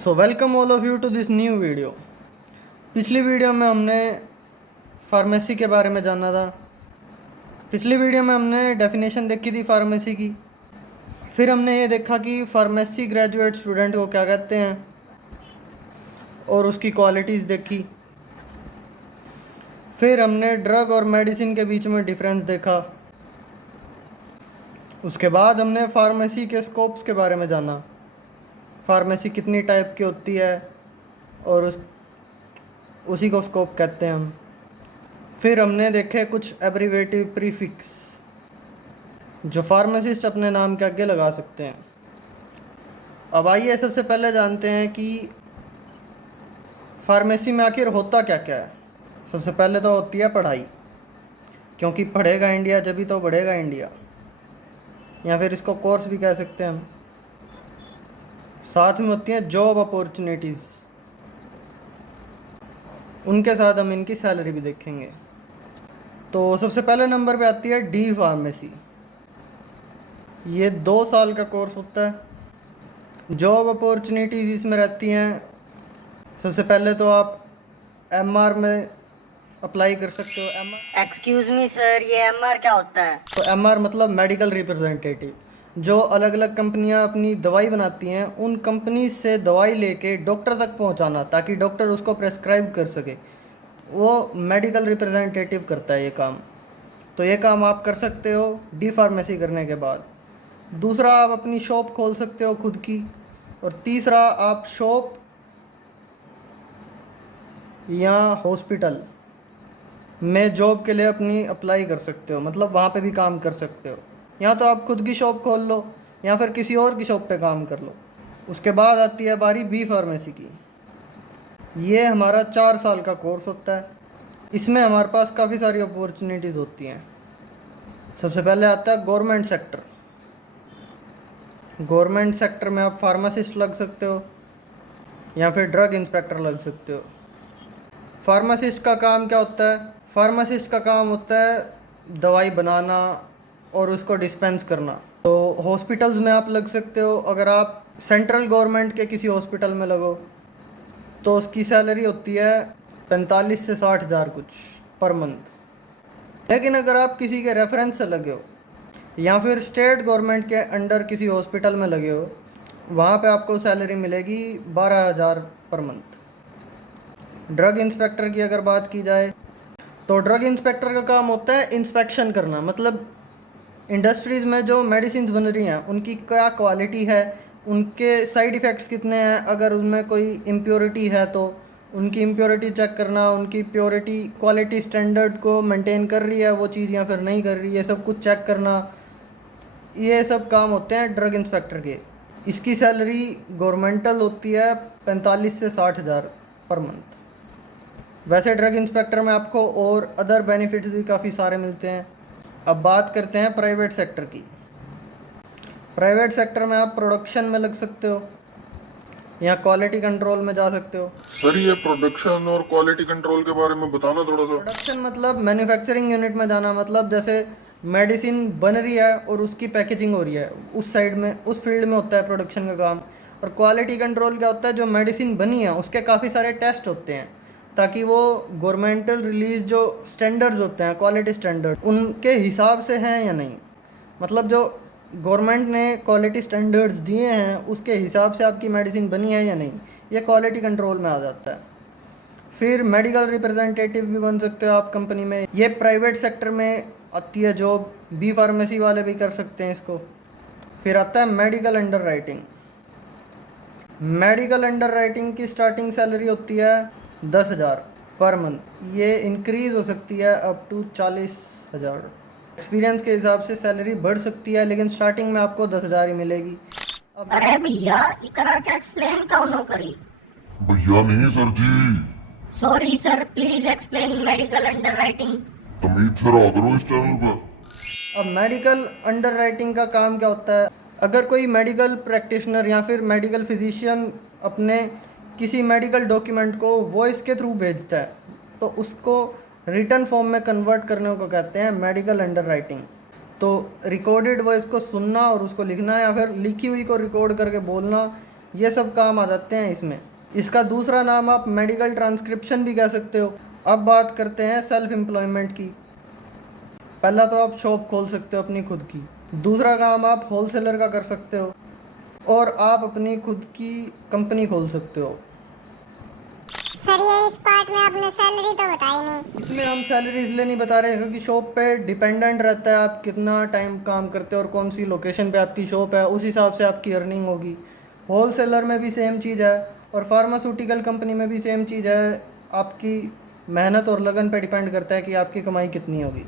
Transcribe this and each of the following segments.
So welcome all of you to this new video. पिछली video में हमने pharmacy के बारे में जाना था। पिछली वीडियो में हमने डेफिनेशन देखी थी फार्मेसी की। फिर हमने ये देखा कि फार्मेसी ग्रेजुएट स्टूडेंट को क्या कहते हैं और उसकी क्वालिटीज़ देखी। फिर हमने ड्रग और मेडिसिन के बीच में डिफरेंस देखा। उसके बाद हमने फार्मेसी के स्कोप्स के बारे में जाना। फार्मेसी कितनी टाइप की होती है और उसी को स्कोप कहते हैं हम। फिर हमने देखे कुछ एब्रीवेटिव प्रीफिक्स जो फार्मासिस्ट अपने नाम के आगे लगा सकते हैं। अब आइए सबसे पहले जानते हैं कि फार्मेसी में आखिर होता क्या क्या है। सबसे पहले तो होती है पढ़ाई, क्योंकि पढ़ेगा इंडिया जब ही तो बढ़ेगा इंडिया, या फिर इसको कोर्स भी कह सकते हैं हम। साथ में होती हैं जॉब अपॉर्चुनिटीज़, उनके साथ हम इनकी सैलरी भी देखेंगे। तो सबसे पहले नंबर पे आती है डी फार्मेसी। ये 2 साल का कोर्स होता है। जॉब अपॉर्चुनिटीज़ इसमें रहती हैं। सबसे पहले तो आप एमआर में अप्लाई कर सकते हो। एमआर, एक्सक्यूज मी सर, ये एमआर क्या होता है? तो एमआर मतलब मेडिकल रिप्रेजेंटेटिव। जो अलग अलग कंपनियां अपनी दवाई बनाती हैं, उन कंपनी से दवाई लेके डॉक्टर तक पहुंचाना ताकि डॉक्टर उसको प्रेस्क्राइब कर सके, वो मेडिकल रिप्रेजेंटेटिव करता है ये काम। तो ये काम आप कर सकते हो डी फार्मेसी करने के बाद। दूसरा, आप अपनी शॉप खोल सकते हो खुद की। और तीसरा, आप शॉप या हॉस्पिटल में जॉब के लिए अपनी अप्लाई कर सकते हो, मतलब वहाँ पे भी काम कर सकते हो। या तो आप खुद की शॉप खोल लो या फिर किसी और की शॉप पे काम कर लो। उसके बाद आती है बारी बी फार्मेसी की। ये हमारा 4 साल का कोर्स होता है। इसमें हमारे पास काफ़ी सारी अपॉर्चुनिटीज़ होती हैं। सबसे पहले आता है गवर्नमेंट सेक्टर। गवर्नमेंट सेक्टर में आप फार्मासिस्ट लग सकते हो या फिर ड्रग इंस्पेक्टर लग सकते हो। फार्मासिस्ट का काम क्या होता है? फार्मासिस्ट का काम होता है दवाई बनाना और उसको डिस्पेंस करना। तो हॉस्पिटल्स में आप लग सकते हो। अगर आप सेंट्रल गवर्नमेंट के किसी हॉस्पिटल में लगो तो उसकी सैलरी होती है 45 से 60 हज़ार कुछ पर मंथ। लेकिन अगर आप किसी के रेफरेंस से लगे हो या फिर स्टेट गवर्नमेंट के अंडर किसी हॉस्पिटल में लगे हो, वहाँ पे आपको सैलरी मिलेगी 12,000 पर मंथ। ड्रग इंस्पेक्टर की अगर बात की जाए तो ड्रग इंस्पेक्टर का काम होता है इंस्पेक्शन करना, मतलब इंडस्ट्रीज़ में जो मेडिसिन बन रही हैं उनकी क्या क्वालिटी है, उनके साइड इफ़ेक्ट्स कितने हैं, अगर उनमें कोई इम्प्योरिटी है तो उनकी इम्प्योरिटी चेक करना, उनकी प्योरिटी क्वालिटी स्टैंडर्ड को मेंटेन कर रही है वो चीज़ या फिर नहीं कर रही है, सब कुछ चेक करना। ये सब काम होते हैं ड्रग इंस्पेक्टर के। इसकी सैलरी गवर्नमेंटल होती है 45 से 60 हज़ार पर मंथ। वैसे ड्रग इंस्पेक्टर में आपको और अदर बेनिफिट्स भी काफ़ी सारे मिलते हैं। अब बात करते हैं प्राइवेट सेक्टर की। प्राइवेट सेक्टर में आप प्रोडक्शन में लग सकते हो या क्वालिटी कंट्रोल में जा सकते हो। सर, ये प्रोडक्शन और क्वालिटी कंट्रोल के बारे में बताना थोड़ा सा। प्रोडक्शन मतलब मैन्युफैक्चरिंग यूनिट में जाना, मतलब जैसे मेडिसिन बन रही है और उसकी पैकेजिंग हो रही है, उस साइड में, उस फील्ड में होता है प्रोडक्शन का काम। और क्वालिटी कंट्रोल क्या होता है? जो मेडिसिन बनी है उसके काफ़ी सारे टेस्ट होते हैं ताकि वो गवर्नमेंटल रिलीज जो स्टैंडर्ड्स होते हैं, क्वालिटी स्टैंडर्ड, उनके हिसाब से हैं या नहीं। मतलब जो गवर्नमेंट ने क्वालिटी स्टैंडर्ड्स दिए हैं उसके हिसाब से आपकी मेडिसिन बनी है या नहीं, ये क्वालिटी कंट्रोल में आ जाता है। फिर मेडिकल रिप्रेजेंटेटिव भी बन सकते हो आप कंपनी में। ये प्राइवेट सेक्टर में आती है जॉब। बी फार्मेसी वाले भी कर सकते हैं इसको। फिर आता है medical under writing. Medical under writing की स्टार्टिंग सैलरी होती है 10,000 पर मंथ। ये इंक्रीज़ हो सकती है अप टू 40,000। एक्सपीरियंस के हिसाब से सैलरी बढ़ सकती है, लेकिन स्टार्टिंग में आपको 10,000 ही मिलेगी। अब अरे भैया, इकरा के एक्सप्लेन कौन करी? भैया नहीं सर जी, sorry sir, please explain medical underwriting. तमीज से रहा करो इस चैनल पर। अब मेडिकल अंडर राइटिंग का काम क्या होता है? अगर कोई मेडिकल प्रैक्टिशनर या फिर मेडिकल फिजिशियन अपने किसी मेडिकल डॉक्यूमेंट को वॉइस के थ्रू भेजता है तो उसको रिटन फॉर्म में कन्वर्ट करने को कहते हैं मेडिकल अंडर राइटिंग। तो रिकॉर्डेड वॉइस को सुनना और उसको लिखना, या फिर लिखी हुई को रिकॉर्ड करके बोलना, ये सब काम आ जाते हैं इसमें। इसका दूसरा नाम आप मेडिकल ट्रांसक्रिप्शन भी कह सकते हो। अब बात करते हैं सेल्फ एम्प्लॉयमेंट की। पहला तो आप शॉप खोल सकते हो अपनी खुद की, दूसरा काम आप होलसेलर का कर सकते हो, और आप अपनी खुद की कंपनी खोल सकते हो। सर ये इस पार्ट में आपने सैलरी तो बताई नहीं। इसमें हम सैलरी इसलिए नहीं बता रहे क्योंकि शॉप पे डिपेंडेंट रहता है आप कितना टाइम काम करते हो और कौन सी लोकेशन पे आपकी शॉप है, उस हिसाब से आपकी अर्निंग होगी। होलसेलर में भी सेम चीज़ है और फार्मास्यूटिकल कंपनी में भी सेम चीज़ है। आपकी मेहनत और लगन पे डिपेंड करता है कि आपकी कमाई कितनी होगी।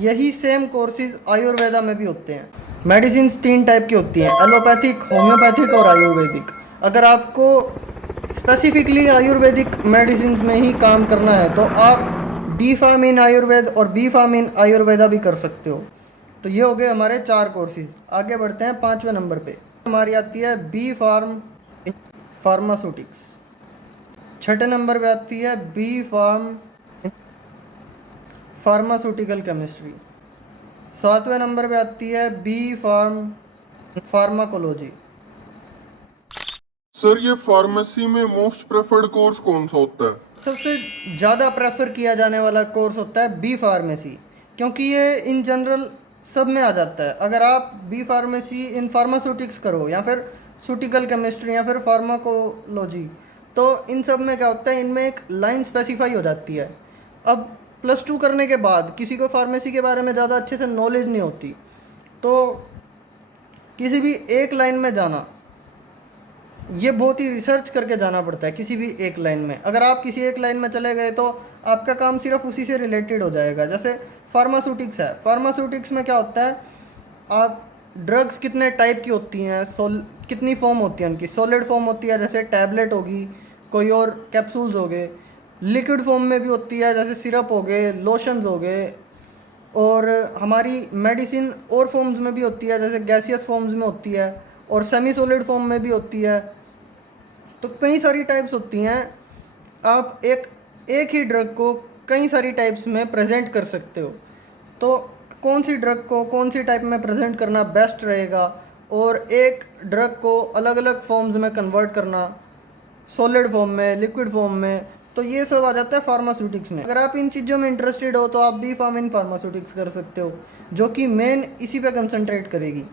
यही सेम कोर्सेज आयुर्वेदा में भी होते हैं। मेडिसिन 3 टाइप की होती हैं, एलोपैथिक, होम्योपैथिक और आयुर्वेदिक। अगर आपको स्पेसिफिकली आयुर्वेदिक मेडिसिन में ही काम करना है तो आप डी फार्म इन आयुर्वेद और बी फार्म इन आयुर्वेदा भी कर सकते हो। तो ये हो गए हमारे 4 कोर्सेज। आगे बढ़ते हैं 5वें नंबर पे। हमारी आती है बी फार्म इन फार्मास्यूटिक्स। 6ठे नंबर पे आती है बी फार्म फार्मास्यूटिकल केमिस्ट्री। 7वें नंबर पे आती है बी फार्म फार्माकोलॉजी। सर ये फार्मेसी में मोस्ट प्रेफर्ड कोर्स कौन सा होता है? सबसे ज़्यादा प्रेफर किया जाने वाला कोर्स होता है बी फार्मेसी, क्योंकि ये इन जनरल सब में आ जाता है। अगर आप बी फार्मेसी इन फार्मास्यूटिक्स करो या फिर सूटिकल केमिस्ट्री या फिर फार्माकोलॉजी, तो इन सब में क्या होता है, इनमें एक लाइन स्पेसिफाई हो जाती है। अब +2 करने के बाद किसी को फार्मेसी के बारे में ज़्यादा अच्छे से नॉलेज नहीं होती, तो किसी भी एक लाइन में जाना, ये बहुत ही रिसर्च करके जाना पड़ता है किसी भी एक लाइन में। अगर आप किसी एक लाइन में चले गए तो आपका काम सिर्फ उसी से रिलेटेड हो जाएगा। जैसे फार्मास्यूटिक्स है, फार्मास्यूटिक्स में क्या होता है, आप ड्रग्स कितने टाइप की होती हैं, कितनी फॉर्म होती है उनकी। सॉलिड फॉर्म होती है जैसे टैबलेट होगी, कोई और कैप्सूल्स हो गए। लिक्विड फॉर्म में भी होती है जैसे सिरप हो गए, लोशंस हो गए। और हमारी मेडिसिन और फॉर्म्स में भी होती है जैसे गैसियस फॉर्म्स में होती है और सेमी सॉलिड फॉर्म में भी होती है। तो कई सारी टाइप्स होती हैं। आप एक ही ड्रग को कई सारी टाइप्स में प्रेजेंट कर सकते हो। तो कौन सी ड्रग को कौन सी टाइप में प्रेजेंट करना बेस्ट रहेगा, और एक ड्रग को अलग अलग फॉर्म्स में कन्वर्ट करना, सॉलिड फॉर्म में, लिक्विड फॉर्म में, तो ये सब आ जाता है फार्मास्यूटिक्स में। अगर आप इन चीज़ों में इंटरेस्टेड हो तो आप बी फार्म इन फार्मास्यूटिक्स कर सकते हो, जो कि मेन इसी पे कंसंट्रेट करेगी।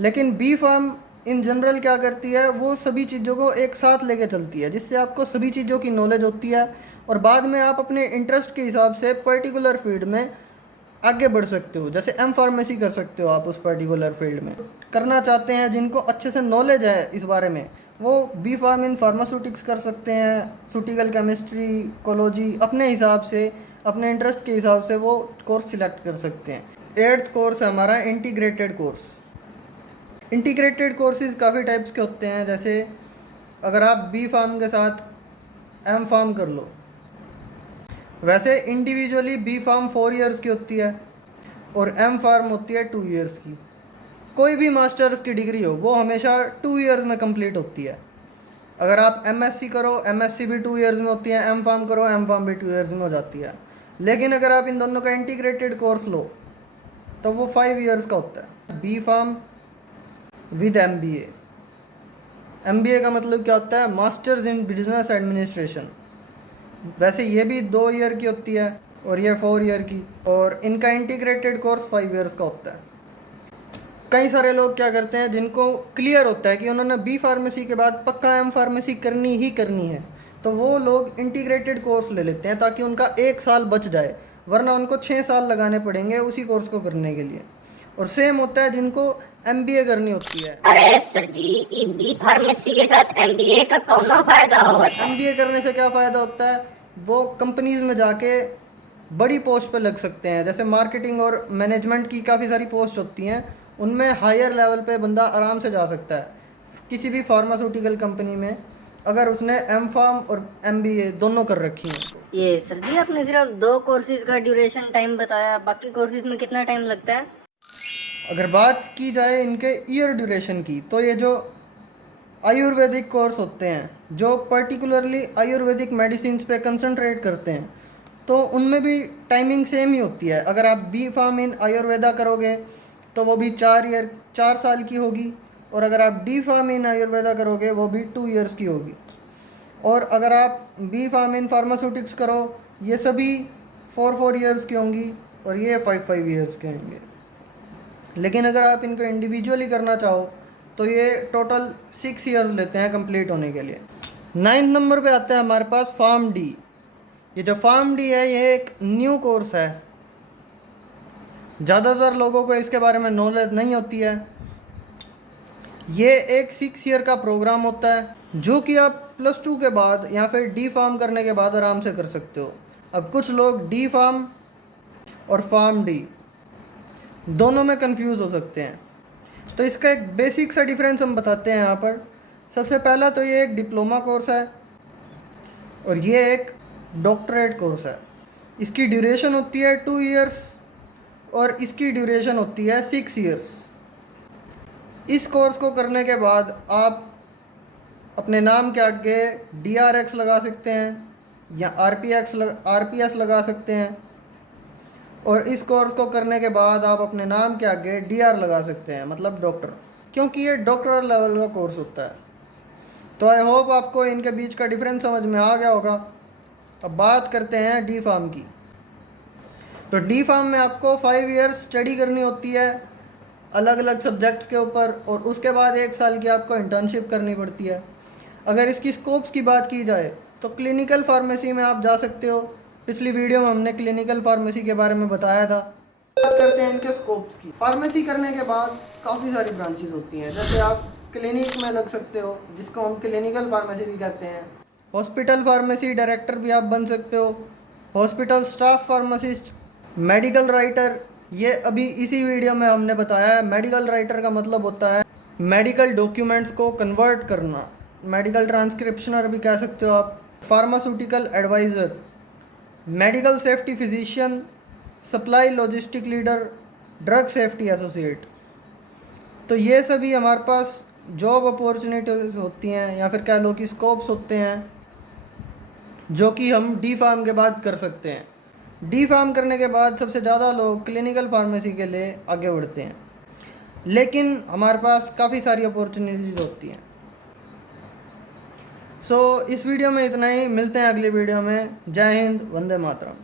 लेकिन बी फार्म इन जनरल क्या करती है, वो सभी चीज़ों को एक साथ लेके चलती है, जिससे आपको सभी चीज़ों की नॉलेज होती है और बाद में आप अपने इंटरेस्ट के हिसाब से पर्टिकुलर फील्ड में आगे बढ़ सकते हो। जैसे एम फार्मेसी कर सकते हो आप उस पर्टिकुलर फील्ड में। करना चाहते हैं जिनको अच्छे से नॉलेज है इस बारे में, वो बी फार्म इन फार्मास्यूटिक्स कर सकते हैं। सूटिकल केमिस्ट्री, कोलॉजी, अपने हिसाब से, अपने इंटरेस्ट के हिसाब से वो कोर्स सिलेक्ट कर सकते हैं। 8th कोर्स है हमारा इंटीग्रेटेड कोर्स। इंटीग्रेटेड कोर्सेज काफ़ी टाइप्स के होते हैं। जैसे अगर आप बी फार्म के साथ एम फार्म कर लो, वैसे इंडिविजुअली बी फार्म 4 इयर्स की होती है और एम फार्म होती है 2 इयर्स की। कोई भी मास्टर्स की डिग्री हो वो हमेशा 2 इयर्स में कंप्लीट होती है। अगर आप एमएससी करो, एमएससी भी 2 इयर्स में होती है, एम फार्म करो, एम फार्म भी 2 इयर्स में हो जाती है। लेकिन अगर आप इन दोनों का इंटीग्रेटेड कोर्स लो तो वो 5 इयर्स का होता है। B Pharm with MBA. MBA का मतलब क्या होता है, मास्टर्स इन बिजनेस एडमिनिस्ट्रेशन। वैसे ये भी 2 ईयर की होती है और ये 4 ईयर की, और इनका इंटीग्रेटेड कोर्स 5 इयर्स का होता है। कई सारे लोग क्या करते हैं, जिनको क्लियर होता है कि उन्होंने बी फार्मेसी के बाद पक्का एम फार्मेसी करनी ही करनी है, तो वो लोग इंटीग्रेटेड कोर्स ले लेते हैं ताकि उनका 1 साल बच जाए, वरना उनको 6 साल लगाने पड़ेंगे उसी कोर्स को करने के लिए। और सेम होता है जिनको एमबीए करनी होती है। अरे सर जी, बी फार्मेसी के साथ एमबीए का कौन फायदा होगा? एमबीए करने से क्या फ़ायदा होता है, वो कंपनीज़ में जाके बड़ी पोस्ट पे लग सकते हैं। जैसे मार्केटिंग और मैनेजमेंट की काफ़ी सारी पोस्ट होती हैं, उनमें हायर लेवल पे बंदा आराम से जा सकता है किसी भी फार्मास्यूटिकल कंपनी में, अगर उसने एम फार्म और एमबीए दोनों कर रखी हैं। ये सर जी आपने सिर्फ 2 कोर्सेज का ड्यूरेशन टाइम बताया, बाकी कोर्सेज में कितना टाइम लगता है? अगर बात की जाए इनके ईयर ड्यूरेशन की, तो ये जो आयुर्वेदिक कोर्स होते हैं, जो पर्टिकुलरली आयुर्वेदिक मेडिसिन पे कंसंट्रेट करते हैं, तो उनमें भी टाइमिंग सेम ही होती है। अगर आप बी फार्म इन आयुर्वेदा करोगे तो वो भी 4 साल की होगी, और अगर आप डी फार्म इन आयुर्वेदा करोगे वो भी 2 ईयर्स की होगी। और अगर आप बी फार्म इन फार्मास्यूटिक्स करो ये सभी 4 ईयर्स की होंगी और ये 5 ईयर्स के होंगे। लेकिन अगर आप इनको इंडिविजुअली करना चाहो तो ये टोटल 6 ईयर्स लेते हैं कंप्लीट होने के लिए। 9th नंबर पे आता है हमारे पास फार्म डी। ये जो फार्म डी है ये एक न्यू कोर्स है, ज़्यादातर लोगों को इसके बारे में नॉलेज नहीं होती है। ये एक 6 ईयर का प्रोग्राम होता है जो कि आप +2 के बाद या फिर डी फार्म करने के बाद आराम से कर सकते हो। अब कुछ लोग डी फार्म और फार्म डी दोनों में कंफ्यूज हो सकते हैं, तो इसका एक बेसिक सा डिफरेंस हम बताते हैं यहाँ पर। सबसे पहला तो ये एक डिप्लोमा कोर्स है और ये एक डॉक्टरेट कोर्स है। इसकी ड्यूरेशन होती है 2 ईयर्स और इसकी ड्यूरेशन होती है 6 ईयर्स। इस कोर्स को करने के बाद आप अपने नाम के आगे DRX लगा सकते हैं या RPS लगा सकते हैं, और इस कोर्स को करने के बाद आप अपने नाम के आगे DR लगा सकते हैं, मतलब डॉक्टर, क्योंकि ये डॉक्टर लेवल का कोर्स होता है। तो आई होप आपको इनके बीच का डिफरेंस समझ में आ गया होगा। अब बात करते हैं डी फार्म की। तो डी फार्म में आपको 5 ईयर्स स्टडी करनी होती है अलग अलग सब्जेक्ट्स के ऊपर, और उसके बाद 1 साल की आपको इंटर्नशिप करनी पड़ती है। अगर इसकी स्कोप्स की बात की जाए तो क्लिनिकल फार्मेसी में आप जा सकते हो। पिछली वीडियो में हमने क्लिनिकल फार्मेसी के बारे में बताया था। बात करते हैं इनके स्कोप्स की। फार्मेसी करने के बाद काफ़ी सारी ब्रांचेस होती हैं, जैसे आप क्लिनिक में लग सकते हो जिसको हम क्लिनिकल फार्मेसी भी कहते हैं। हॉस्पिटल फार्मेसी डायरेक्टर भी आप बन सकते हो, hospital staff pharmacist, medical writer. ये अभी इसी वीडियो में हमने बताया है। मेडिकल राइटर का मतलब होता है मेडिकल डॉक्यूमेंट्स को कन्वर्ट करना, मेडिकल ट्रांसक्रिप्शनर भी कह सकते हो आप। Pharmaceutical adviser, medical safety physician, supply logistic leader, drug safety associate. तो ये सभी हमारे पास जॉब अपॉर्चुनिटीज़ होती हैं या फिर कह लो कि स्कोप्स होते हैं जो कि हम डी फार्म के बाद कर सकते हैं। डी फार्म करने के बाद सबसे ज़्यादा लोग क्लिनिकल फार्मेसी के लिए आगे बढ़ते हैं, लेकिन हमारे पास काफ़ी सारी अपॉर्चुनिटीज़ होती हैं। इस वीडियो में इतना ही। मिलते हैं अगली वीडियो में। जय हिंद, वंदे मातरम।